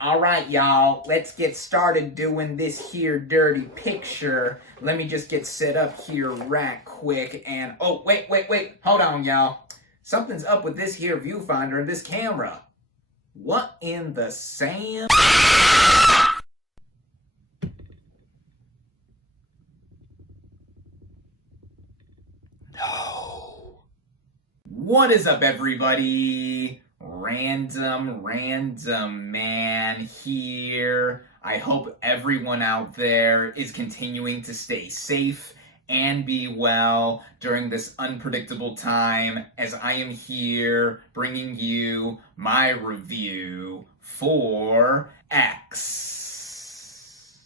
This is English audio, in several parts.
Alright, y'all, let's get started doing this here dirty picture. Let me just get set up here right quick and... Oh, wait. Hold on, y'all. Something's up with this here viewfinder and this camera. What in the sand? No. What is up, everybody? Random Man here. I hope everyone out there is continuing to stay safe and be well during this unpredictable time, as I am here bringing you my review for X.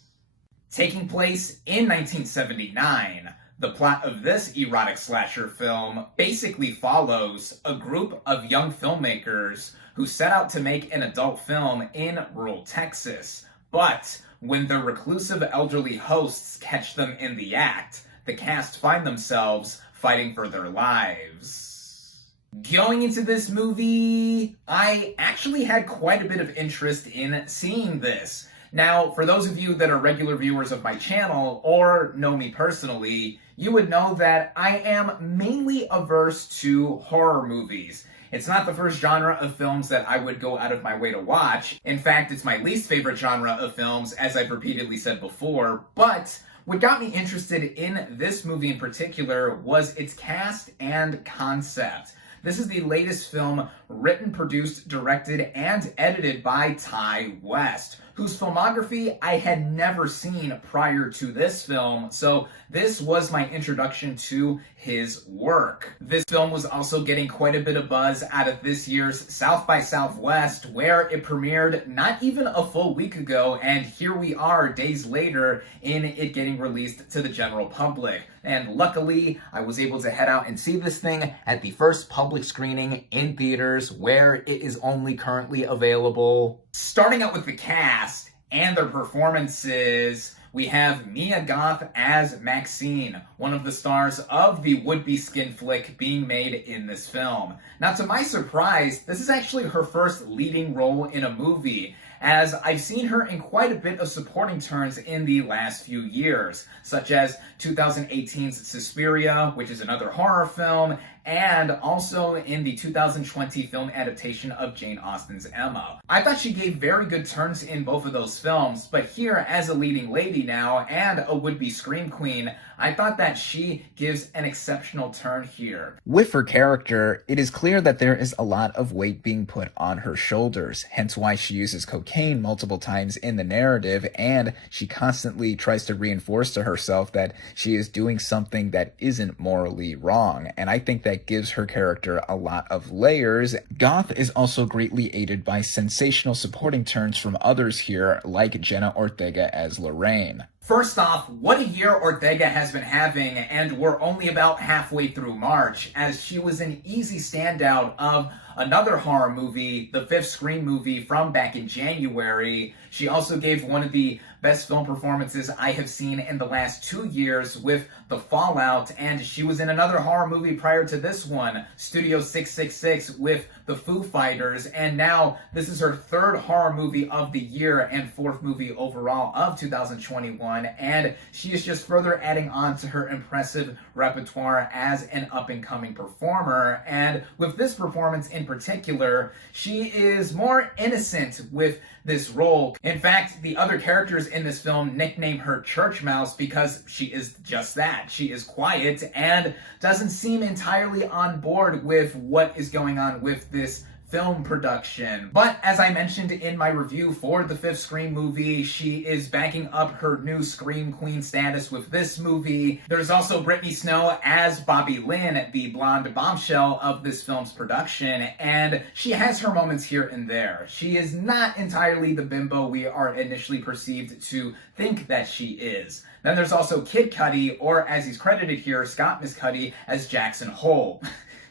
Taking place in 1979, the plot of this erotic slasher film basically follows a group of young filmmakers who set out to make an adult film in rural Texas. But when their reclusive elderly hosts catch them in the act, the cast find themselves fighting for their lives. Going into this movie, I actually had quite a bit of interest in seeing this. Now, for those of you that are regular viewers of my channel or know me personally, you would know that I am mainly averse to horror movies. It's not the first genre of films that I would go out of my way to watch. In fact, it's my least favorite genre of films, as I've repeatedly said before. But what got me interested in this movie in particular was its cast and concept. This is the latest film written, produced, directed, and edited by Ty West, whose filmography I had never seen prior to this film, so this was my introduction to his work. This film was also getting quite a bit of buzz out of this year's South by Southwest, where it premiered not even a full week ago, and here we are days later in it getting released to the general public. And luckily, I was able to head out and see this thing at the first public screening in theaters, where it is only currently available. Starting out with the cast and their performances, we have Mia Goth as Maxine, one of the stars of the would-be skin flick being made in this film. Now, to my surprise, this is actually her first leading role in a movie, as I've seen her in quite a bit of supporting turns in the last few years, such as 2018's Suspiria, which is another horror film, and also in the 2020 film adaptation of Jane Austen's Emma. I thought she gave very good turns in both of those films, but here as a leading lady now and a would-be scream queen, I thought that she gives an exceptional turn here. With her character, it is clear that there is a lot of weight being put on her shoulders, hence why she uses cocaine multiple times in the narrative, and she constantly tries to reinforce to herself that she is doing something that isn't morally wrong, and I think that gives her character a lot of layers. Goth is also greatly aided by sensational supporting turns from others here, like Jenna Ortega as Lorraine. First off, what a year Ortega has been having, and we're only about halfway through March, as she was an easy standout of another horror movie, the fifth Scream movie from back in January. She also gave one of the best film performances I have seen in the last 2 years with The Fallout, and she was in another horror movie prior to this one, Studio 666, with the Foo Fighters, and now this is her third horror movie of the year and fourth movie overall of 2021, and she is just further adding on to her impressive repertoire as an up-and-coming performer. And with this performance in particular, she is more innocent with this role. In fact, the other characters in this film nickname her Church Mouse because she is just that. She is quiet and doesn't seem entirely on board with what is going on with this film production. But as I mentioned in my review for the fifth Scream movie, she is backing up her new Scream Queen status with this movie. There's also Britney Snow as Bobby Lynn, the blonde bombshell of this film's production, and she has her moments here and there. She is not entirely the bimbo we are initially perceived to think that she is. Then there's also Kid Cudi, or as he's credited here, Scott Miscuddy, as Jackson Hole.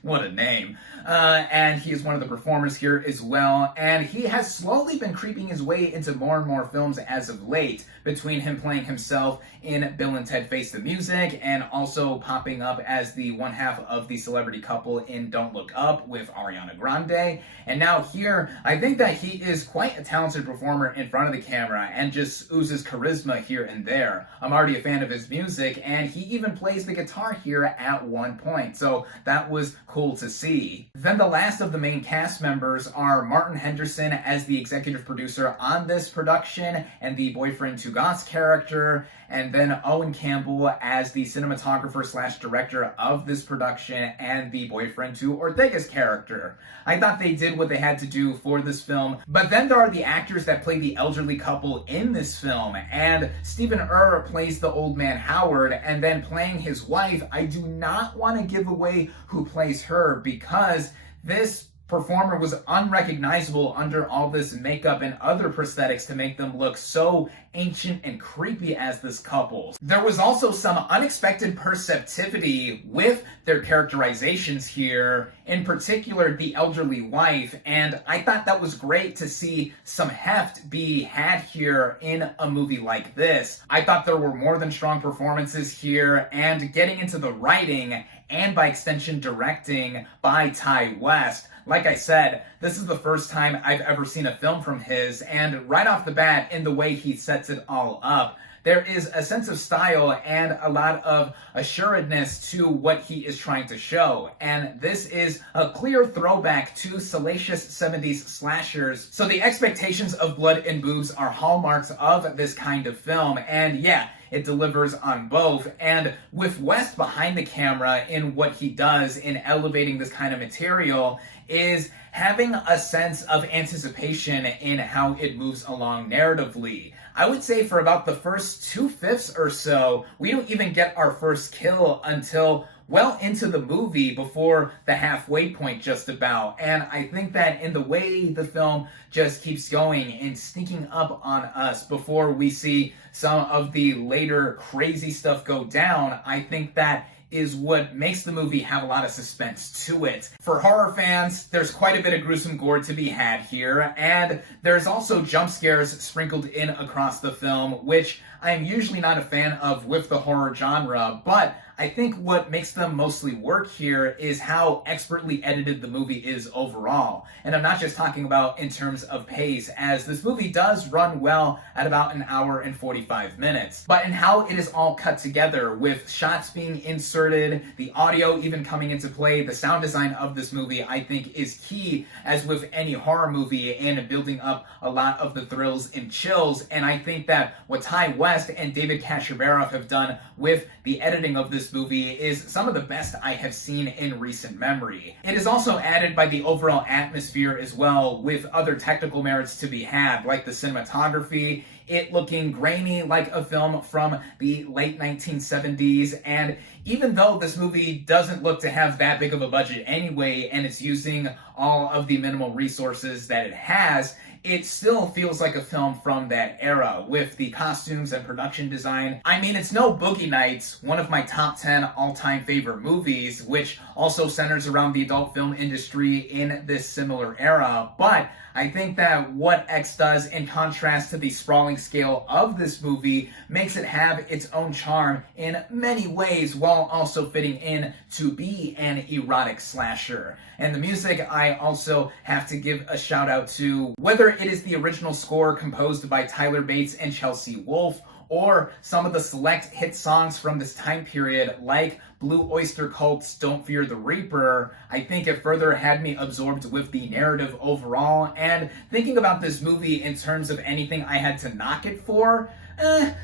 What a name. And he is one of the performers here as well, and he has slowly been creeping his way into more and more films as of late, between him playing himself in Bill and Ted Face the Music, and also popping up as the one half of the celebrity couple in Don't Look Up with Ariana Grande. And now here, I think that he is quite a talented performer in front of the camera and just oozes charisma here and there. I'm already a fan of his music, and he even plays the guitar here at one point, so that was cool to see. Then the last of the main cast members are Martin Henderson as the executive producer on this production and the boyfriend to Goth's character, and then Owen Campbell as the cinematographer slash director of this production and the boyfriend to Ortega's character. I thought they did what they had to do for this film, but then there are the actors that play the elderly couple in this film, and Stephen plays the old man Howard, and then playing his wife, I do not want to give away who plays her because this performer was unrecognizable under all this makeup and other prosthetics to make them look so ancient and creepy as this couple. There was also some unexpected perceptivity with their characterizations here, in particular the elderly wife, and I thought that was great to see some heft be had here in a movie like this. I thought there were more than strong performances here, and getting into the writing and by extension directing by Ty West. Like I said, this is the first time I've ever seen a film from his, and right off the bat, in the way he sets it all up, there is a sense of style and a lot of assuredness to what he is trying to show. And this is a clear throwback to salacious 70s slashers. So the expectations of blood and boobs are hallmarks of this kind of film. And yeah, it delivers on both. And with West behind the camera in what he does in elevating this kind of material is having a sense of anticipation in how it moves along narratively. I would say for about the first 2/5 or so, we don't even get our first kill until well into the movie, before the halfway point just about. And I think that in the way the film just keeps going and sneaking up on us before we see some of the later crazy stuff go down, I think that is what makes the movie have a lot of suspense to it. For horror fans, there's quite a bit of gruesome gore to be had here, and there's also jump scares sprinkled in across the film, which I am usually not a fan of with the horror genre, but I think what makes them mostly work here is how expertly edited the movie is overall. And I'm not just talking about in terms of pace, as this movie does run well at about an hour and 45 minutes, but in how it is all cut together, with shots being inserted, the audio even coming into play. The sound design of this movie, I think, is key, as with any horror movie, in building up a lot of the thrills and chills. And I think that what Ty West and David Cacciavera have done with the editing of this movie is some of the best I have seen in recent memory. It is also added by the overall atmosphere as well, with other technical merits to be had, like the cinematography, it looking grainy like a film from the late 1970s, and even though this movie doesn't look to have that big of a budget anyway, and it's using all of the minimal resources that it has, it still feels like a film from that era, with the costumes and production design. I mean, it's no Boogie Nights, one of my top 10 all-time favorite movies, which also centers around the adult film industry in this similar era, but I think that what X does, in contrast to the sprawling scale of this movie, makes it have its own charm in many ways, while also fitting in to be an erotic slasher. And the music, I also have to give a shout out to, whether it is the original score composed by Tyler Bates and Chelsea Wolfe, or some of the select hit songs from this time period, like Blue Oyster Cult's Don't Fear the Reaper. I think it further had me absorbed with the narrative overall, and thinking about this movie in terms of anything I had to knock it for,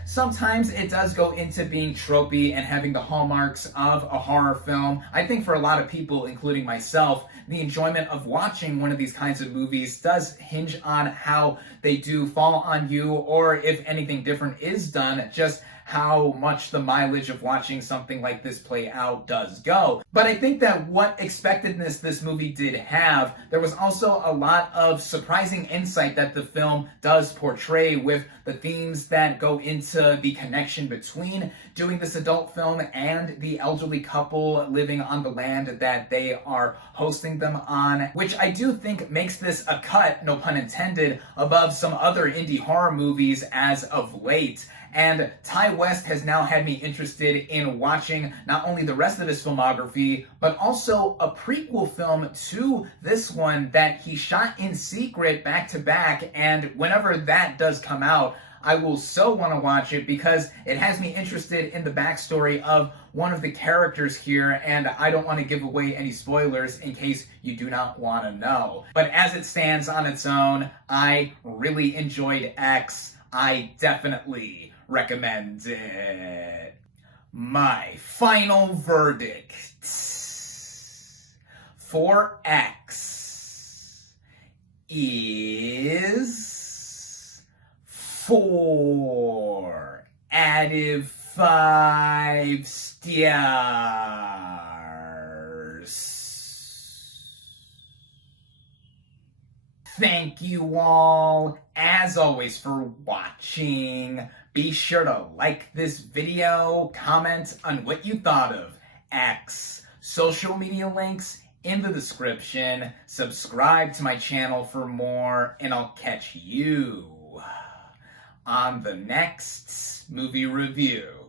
sometimes it does go into being tropey and having the hallmarks of a horror film. I think for a lot of people, including myself, the enjoyment of watching one of these kinds of movies does hinge on how they do fall on you, or if anything different is done, just how much the mileage of watching something like this play out does go. But I think that what expectedness this movie did have, there was also a lot of surprising insight that the film does portray with the themes that go into the connection between doing this adult film and the elderly couple living on the land that they are hosting them on, which I do think makes this a cut, no pun intended, above some other indie horror movies as of late. And Ty West has now had me interested in watching not only the rest of his filmography, but also a prequel film to this one that he shot in secret back to back. And whenever that does come out, I will so want to watch it because it has me interested in the backstory of one of the characters here, and I don't want to give away any spoilers in case you do not want to know. But as it stands on its own, I really enjoyed X. I definitely recommend it. My final verdict for X is 4 out of 5 stars. Thank you all, as always, for watching. Be sure to like this video, comment on what you thought of X, social media links in the description, subscribe to my channel for more, and I'll catch you on the next movie review.